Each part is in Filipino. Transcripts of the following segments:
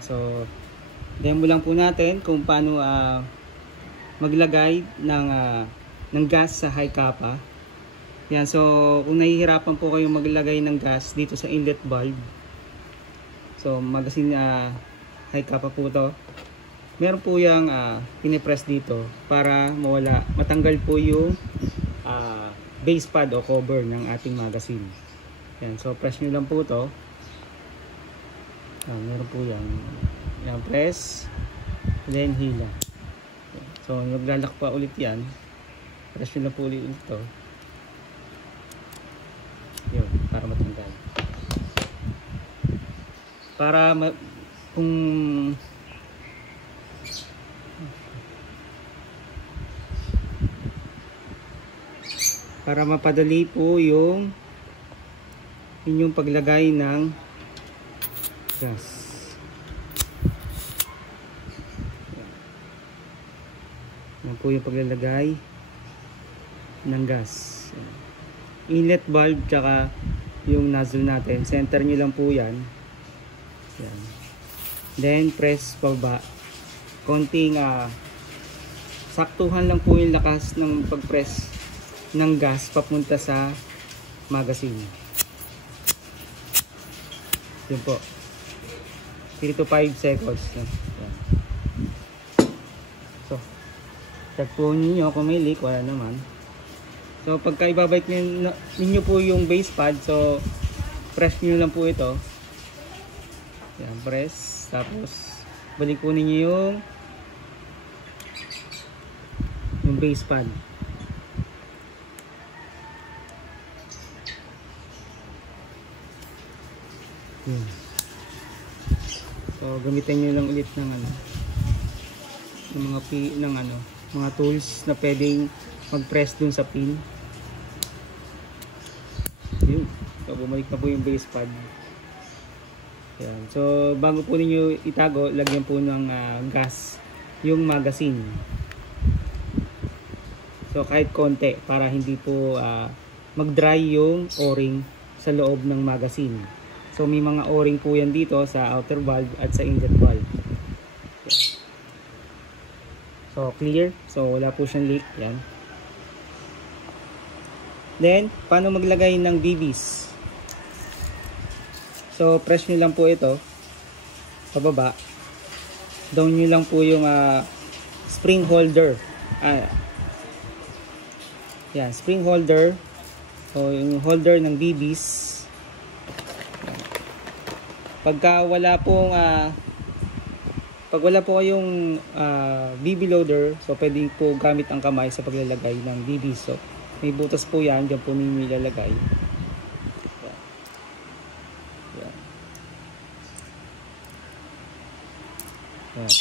So, demo lang po natin kung paano maglagay ng gas sa high kappa. Yan, so kung nahihirapan po kayong maglagay ng gas dito sa inlet valve, so magazine high kappa po to, meron po yung pinipress dito para matanggal po yung base pad o cover ng ating magazine. Yan, so press nyo lang po to. Meron po yan, press, then hila. So maglalak pa ulit yan, press nyo lang po ulit ito. Yun, para matanggal. Para mapadali po yung inyong paglagay ng gas. Yan po yung paglalagay ng gas. Inlet valve tsaka yung nozzle natin, center nyo lang po yan. Yan. Then press pababa, konting saktuhan lang po yung lakas ng pag-press ng gas papunta sa magazine. Yun po, 3 to 5 seconds. Yan. So check po ninyo kung may leak, wala naman. So pagka ibabalik ninyo po yung base pad, so press nyo lang po ito. Yan, press. Tapos balik po ninyo yung base pad. Yan. So gamitin nyo lang ulit ng mga tools na pwedeng mag-press dun sa pin. Yun. So bumalik na po yung base pad. Yan. So bago po ninyo itago, lagyan po ng gas yung magazine. So kahit konti para hindi po mag-dry yung o-ring sa loob ng magazine. So may mga o-ring po yan dito sa outer valve at sa inlet valve. Yan. So clear. So wala po siyang leak. Yan. Then, paano maglagay ng BBs? So, press nyo lang po ito pababa. Down nyo lang po yung spring holder. Yan, spring holder. So, yung holder ng BBs. Pag wala po kayong BB loader, so pwede po gamit ang kamay sa paglalagay ng BBs. So, may butas po yan, dyan po ninyo ilalagay. Yan. Yan. Yan.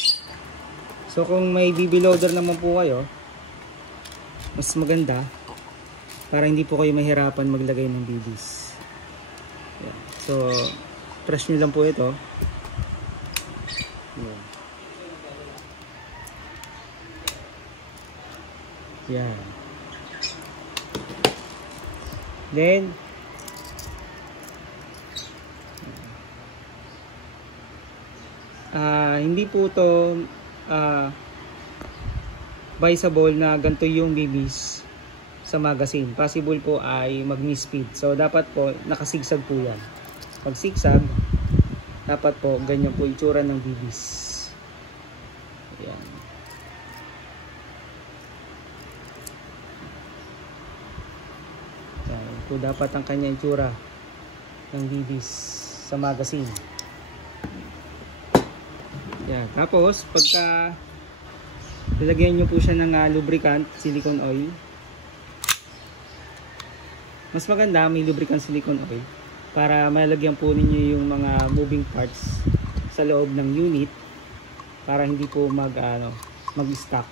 So kung may BB loader naman po kayo, mas maganda para hindi po kayo mahirapan maglagay ng BBs. Yan. So press nyo lang po ito. Yan. Yan. Then hindi po to advisable na ganito yung BBs sa magazine. Possible po ay mag-misfeed. So dapat po nakasigsag po yan. Pag sigsag, dapat po ganyan po itsura ng BBs. Ayan. So dapat ang kanyang itsura ng BBs sa magazine. Yan. Tapos pagka lalagyan nyo po siya ng lubricant, silicone oil. Mas maganda may lubricant silicone oil para malagyan po ninyo yung mga moving parts sa loob ng unit para hindi po mag-stuck.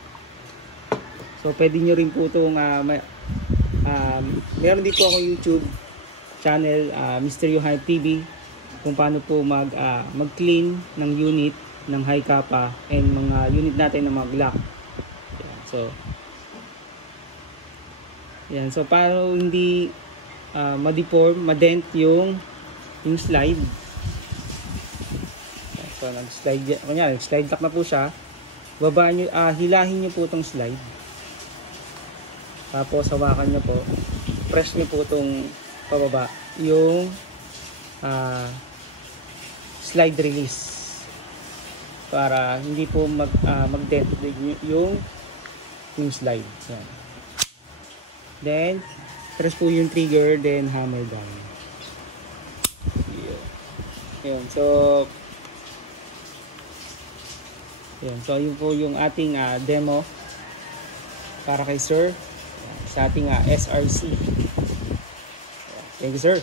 So pwede nyo rin po itong meron dito ako YouTube channel, Mr. Yohan TV, kung paano po mag-clean ng unit ng high kappa and mga unit natin na mag-lock. Yan. So paano hindi ma-deform, ma-dent yung slide. So, nag-slide lock na po siya. Baba nyo, hilahin nyo po itong slide. Tapos, hawakan nyo po. Press nyo po itong pababa. Yung slide release. Para hindi po mag-dent yung slide. Yan. Then, press po yung trigger, then hammer down. Yun. So, yun po yung ating demo para kay sir sa ating SRC. Thank you, sir.